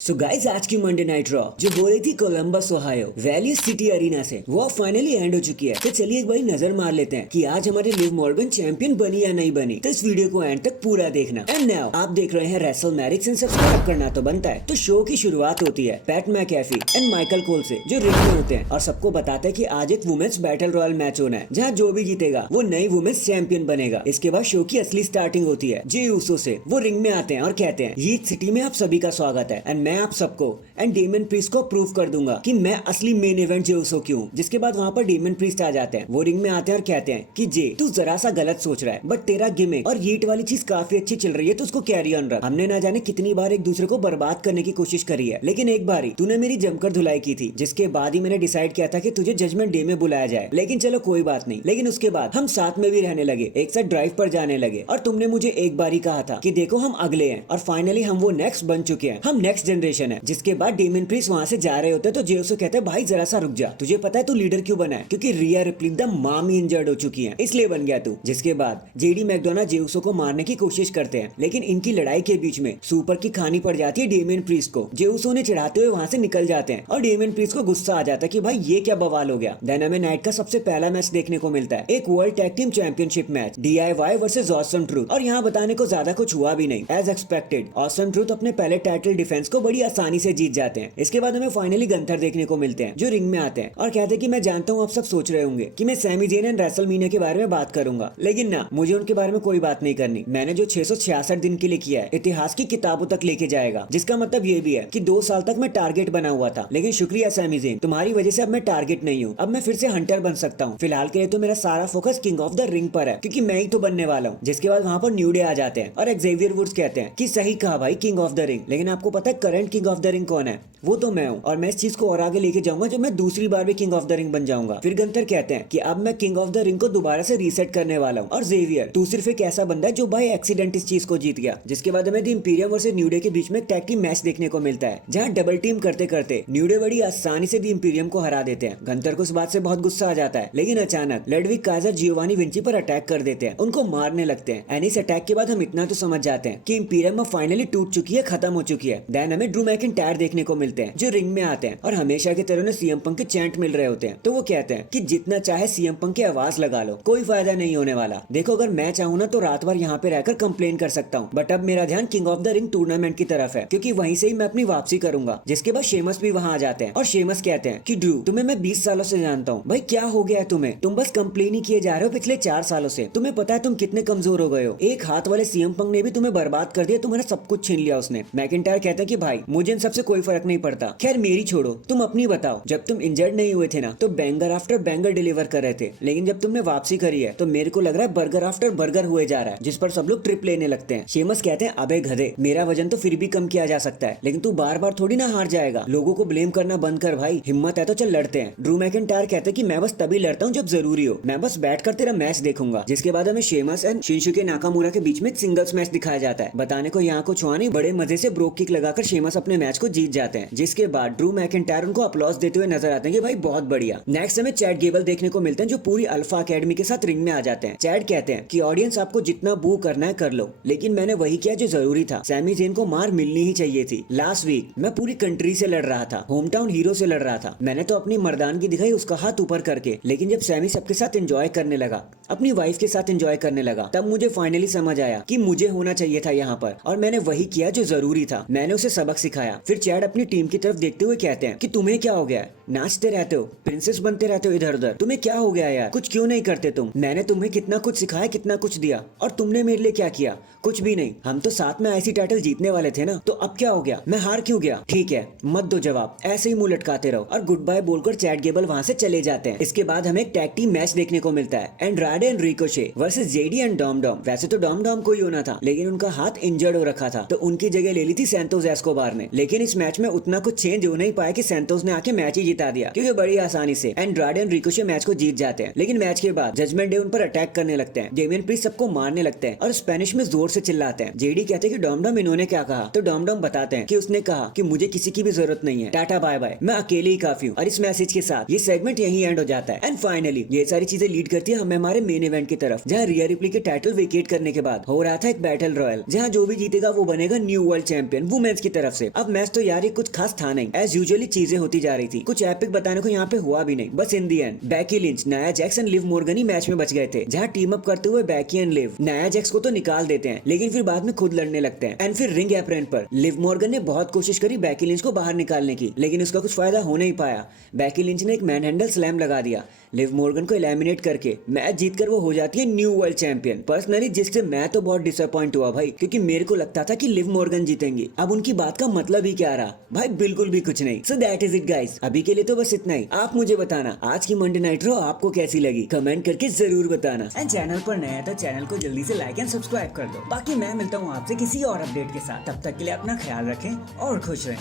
So guys आज की Monday night raw जो हो रही थी Columbus Ohio Valley City Arena से वो फाइनली एंड हो चुकी है। तो चलिए एक बार नजर मार लेते हैं कि आज हमारे लिव मॉर्गन चैंपियन बनी या नहीं बनी। तो इस वीडियो को एंड तक पूरा देखना। एंड नाउ आप देख रहे हैं रेसल मैरिक्स। सब्सक्राइब करना तो बनता है। तो शो की शुरुआत होती है पैट मैकैफी एंड माइकल कोल से जो रिंग में होते हैं और सबको बताते हैं कि आज एक वुमेन्स बैटल रॉयल मैच होना है जहाँ जो भी जीतेगा वो नई वुमेन्स चैंपियन बनेगा। इसके बाद शो की असली स्टार्टिंग होती है। जे यूसो से वो रिंग में आते हैं और कहते हैं ये सिटी में आप सभी का स्वागत है एंड मैं आप सबको एंड डेमन प्रीस्ट को प्रूव कर दूंगा कि मैं असली मेन इवेंट जे यूसो की हूँ। जिसके बाद वहाँ पर डेमन प्रीस्ट आ जाते हैं। वो रिंग में आते हैं और कहते हैं कि जे तू जरा सा गलत सोच रहा है बट तेरा गिमिक और हीट वाली चीज काफी अच्छी चल रही है तो उसको कैरी ऑन रख। हमने ना जाने कितनी बार एक दूसरे को बर्बाद करने की कोशिश करी है लेकिन एक बार ही तूने मेरी जमकर धुलाई की थी जिसके बाद ही मैंने डिसाइड किया था कि तुझे जजमेंट डे में बुलाया जाए। लेकिन चलो कोई बात नहीं। लेकिन उसके बाद हम साथ में भी रहने लगे, एक साथ ड्राइव पर जाने लगे और तुमने मुझे एक बार ही कहा था कि देखो हम अगले हैं और फाइनली हम वो नेक्स्ट बन चुके हैं। हम नेक्स्ट जनरेशन है। जिसके बाद डेमन प्रीस्ट वहाँ से जा रहे होते तो जे यूसो कहते हैं भाई जरा सा रुक जा, तुझे पता है तू लीडर क्यों बना है? क्योंकि रिया रिप्ली द मामी इंजर्ड हो चुकी है इसलिए बन गया तू। जिसके बाद जेडी मैकडोना जे यूसो को मारने की कोशिश करते हैं लेकिन इनकी लड़ाई के बीच में सुपर की खानी पड़ जाती है डेमियन प्रीस्ट को। जे यूसो ने चढ़ाते हुए वहाँ से निकल जाते हैं और डेमियन प्रीस्ट को गुस्सा आ जाता है कि भाई ये क्या बवाल हो गया। देन हमें नाइट का सबसे पहला मैच देखने को मिलता है, एक world tag team championship match DIY versus awesome truth. और यहाँ बताने को ज्यादा कुछ हुआ भी नहीं। एज एक्सपेक्टेड ऑसम ट्रूथ अपने पहले टाइटल डिफेंस को बड़ी आसानी से जीत जाते हैं। इसके बाद हमें फाइनली गंथर देखने को मिलते हैं जो रिंग में आते हैं और कहते हैं कि मैं जानता हूँ आप सब सोच रहे होंगे कि मैं सैमी जेन एंड रेसलमेनिया के बारे में बात करूंगा, लेकिन ना, मुझे उनके बारे में कोई बात नहीं करनी। मैंने जो 666 दिन के लिए किया है इतिहास की किताबों तक लेके जाएगा। जिसका मतलब ये भी है कि 2 साल तक मैं टारगेट बना हुआ था लेकिन शुक्रिया सैमी जेन, तुम्हारी वजह से अब मैं टारगेट नहीं हूँ। अब मैं फिर से हंटर बन सकता हूँ। फिलहाल के लिए तो मेरा सारा focus king of the ring पर है क्योंकि मैं ही तो बनने वाला हूँ। जिसके बाद वहाँ पर न्यू डे आ जाते हैं और एक्जेवियर वुड्स कहते हैं कि सही कहा भाई किंग ऑफ द रिंग, लेकिन आपको पता है current king of the ring कौन है? वो तो मैं हूँ और मैं इस चीज को और आगे लेके जाऊंगा जब मैं दूसरी बार भी किंग ऑफ द रिंग बन जाऊंगा। फिर गंथर कहते हैं कि अब मैं किंग ऑफ द रिंग को दोबारा से रीसेट करने वाला हूँ और जेवियर तू सिर्फ एक ऐसा बंदा है जो भाई एक्सीडेंट इस चीज को जीत गया। जिसके बाद हमें the Imperium versus new day के बीच में एक टैग टीम मैच देखने को मिलता है जहाँ डबल टीम करते करते न्यू डे बड़ी आसानी से द इंपीरियम को हरा देते हैं। गंथर को इस बात से बहुत गुस्सा आ जाता है लेकिन अचानक लडविग काजर जियोवानी विंची पर अटैक कर देते हैं, उनको मारने लगते हैं। एंड इस अटैक के बाद हम इतना तो समझ जाते हैं कि इंपीरियम अब फाइनली टूट चुकी है, खत्म हो चुकी है। देन हमें ड्रू मैकिंटायर देखने को मिलते हैं जो रिंग में आते हैं और हमेशा की तरह सीएम पंक के चैंट मिल रहे होते हैं। तो वो कहते हैं कि जितना चाहे सीएम पंक की आवाज लगा लो, कोई फायदा नहीं होने वाला। देखो अगर मैं चाहूँ ना तो रात भर यहाँ पे रहकर कंप्लेन कर सकता हूँ बट अब मेरा ध्यान king of the ring tournament की तरफ है क्योंकि वहीं से ही मैं अपनी वापसी करूंगा। जिसके बाद शेमस भी वहाँ आ जाते हैं और शेमस कहते हैं कि ड्रू तुम्हें मैं 20 सालों से जानता हूँ, भाई क्या हो गया है तुम्हें? तुम बस कंप्लेन ही किए जा रहे हो पिछले 4 सालों से। तुम्हें पता है तुम कितने कमजोर हो गए हो? एक हाथ वाले सीएम पंक ने भी तुम्हें बर्बाद कर दिया, तुम्हारा सब कुछ छीन लिया उसने। मैकिंटायर कहता है कि भाई मुझे इन सबसे कोई फर्क नहीं पड़ता, खैर मेरी छोड़ो, तुम अपनी बताओ। जब तुम इंजर्ड नहीं हुए थे ना तो बैंगर आफ्टर बैंगर डिलीवर कर रहे थे, लेकिन जब तुमने वापसी करी है तो मेरे को लग रहा है बर्गर आफ्टर बर्गर हुए जा रहा है जिस पर सब लोग ट्रिप लेने लगते हैं। शेमस कहते हैं अबे गधे, मेरा वजन तो फिर भी कम किया जा सकता है लेकिन तू बार बार थोड़ी ना हार जाएगा। लोगों को ब्लेम करना बंद कर भाई, हिम्मत है तो चल लड़ते हैं। ड्रू मैकिंटायर कहते हैं कि मैं बस तभी लड़ता हूँ जब जरूरी हो, मैं बस बैठकर तेरा मैच देखूंगा। जिसके बाद हमें शेमस एंड शिनसुके नाकामुरा के बीच में एक सिंगल्स मैच दिखाया जाता है। बताने को यहाँ कुछ हुआ नहीं, बड़े मजे से ब्रोक किक लगाकर शेमस अपने मैच को जीत जाते हैं। जिसके बाद ड्रू मैकिंटायर उनको अपलॉज देते हुए नजर आते हैं कि भाई बहुत बढ़िया। नेक्स्ट हमें चैड गेबल देखने को मिलते हैं जो पूरी अल्फा एकेडमी के साथ रिंग में आ जाते हैं। चैड कहते हैं कि ऑडियंस आपको जितना बू करना है कर लो, लेकिन मैंने वही किया जो जरूरी था। सैमी जेन को मार मिलनी ही चाहिए थी। लास्ट वीक मैं पूरी कंट्री से लड़ रहा था, होम टाउन हीरो से लड़ रहा था, मैंने तो अपनी मर्दानगी दिखाई उसका हाथ ऊपर करके। लेकिन जब सैमी सबके साथ एंजॉय करने लगा, अपनी वाइफ के साथ एंजॉय करने लगा, तब मुझे फाइनली समझ आया कि मुझे होना चाहिए था यहाँ पर और मैंने वही किया जो जरूरी था। मैंने उसे सबक सिखाया। फिर चैड अपनी टीम की तरफ देखते हुए कहते हैं कि तुम्हें क्या हो गया, नाचते रहते हो, प्रिंसेस बनते रहते हो इधर उधर, तुम्हें क्या हो गया यार, कुछ क्यों नहीं करते तुम? मैंने तुम्हें कितना कुछ सिखाया, कितना कुछ दिया और तुमने मेरे लिए क्या किया? कुछ भी नहीं। हम तो साथ में IC टाइटल जीतने वाले थे ना, तो अब क्या हो गया? मैं हार क्यों गया? ठीक है मत दो जवाब, ऐसे ही मुंह लटकाते रहो। और गुड बाय बोलकर चैड गेबल वहाँ से चले जाते हैं। इसके बाद हमें एक टैग टीम मैच देखने को मिलता है, Andrade and Ricochet versus JD and Dom Dom. वैसे तो डॉम डॉम को ही होना था लेकिन उनका हाथ इंजर्ड हो रखा था तो उनकी जगह ले ली थी सैंतोस एस्कोबार ने। लेकिन इस मैच में उतना कुछ चेंज हो नहीं पाया कि सैंतोस ने आके मैच ही जिता दिया क्योंकि बड़ी आसानी से एंड्राडे और रिकोशे मैच को जीत जाते हैं। लेकिन मैच के बाद जजमेंट डे उन पर अटैक करने लगते हैं। डेमियन प्रीस्ट सबको मारने लगते हैं और स्पेनिश में जोर से चिल्लाते हैं। जेडी कहते हैं कि डॉमडम इन्होंने क्या कहा, तो डॉमडम बताते हैं कि उसने कहा कि मुझे किसी की भी जरूरत नहीं है, टाटा बाय बाय, मैं अकेले ही काफी हूँ। और इस मैसेज के साथ ये सेगमेंट यही एंड हो जाता है। एंड फाइनली ये सारी चीजें लीड करती है हमें हमारे मेन इवेंट की तरफ, जहाँ रिया रिप्ली के टाइटल वेकेट करने के बाद हो रहा था एक बैटल रॉयल, जहाँ जो भी जीतेगा वो बनेगा न्यू वर्ल्ड चैंपियन वुमेन्स की तरफ से। अब मैच तो यार ये कुछ खास था नहीं, एज यूजुअली चीजें होती जा रही थी, कुछ एपिक बताने को यहाँ पे हुआ भी नहीं। बस in the end Becky Lynch, Nia Jax and Liv Morgan ही मैच में बच गए थे, जहाँ टीम अप करते हुए Becky and Liv Nia Jax को तो निकाल देते हैं, लेकिन फिर बाद में खुद लड़ने लगते हैं। एंड फिर रिंग एप्रन पर लिव मॉर्गन ने बहुत कोशिश करी बैकी लिंच को बाहर निकालने की, लेकिन उसका कुछ फायदा हो नहीं पाया। बैकी लिंच ने एक मैन हैंडल स्लैम लगा दिया, लिव मॉर्गन को एलिमिनेट करके मैच जीतकर वो हो जाती है न्यू वर्ल्ड चैंपियन। पर्सनली जिससे मैं तो बहुत डिसअपॉइंट हुआ भाई, क्योंकि मेरे को लगता था कि लिव मॉर्गन जीतेंगी। अब उनकी बात का मतलब ही क्या रहा भाई, बिल्कुल भी कुछ नहीं। So that is it guys, अभी के लिए तो बस इतना ही। आप मुझे बताना आज की मंडे नाइट रॉ आपको कैसी लगी, कमेंट करके जरूर बताना। एंड चैनल पर नया तो चैनल को जल्दी से लाइक एंड सब्सक्राइब कर दो। बाकी मैं मिलता हूँ आपसे किसी और अपडेट के साथ, तब तक के लिए अपना ख्याल रखें और खुश रहें।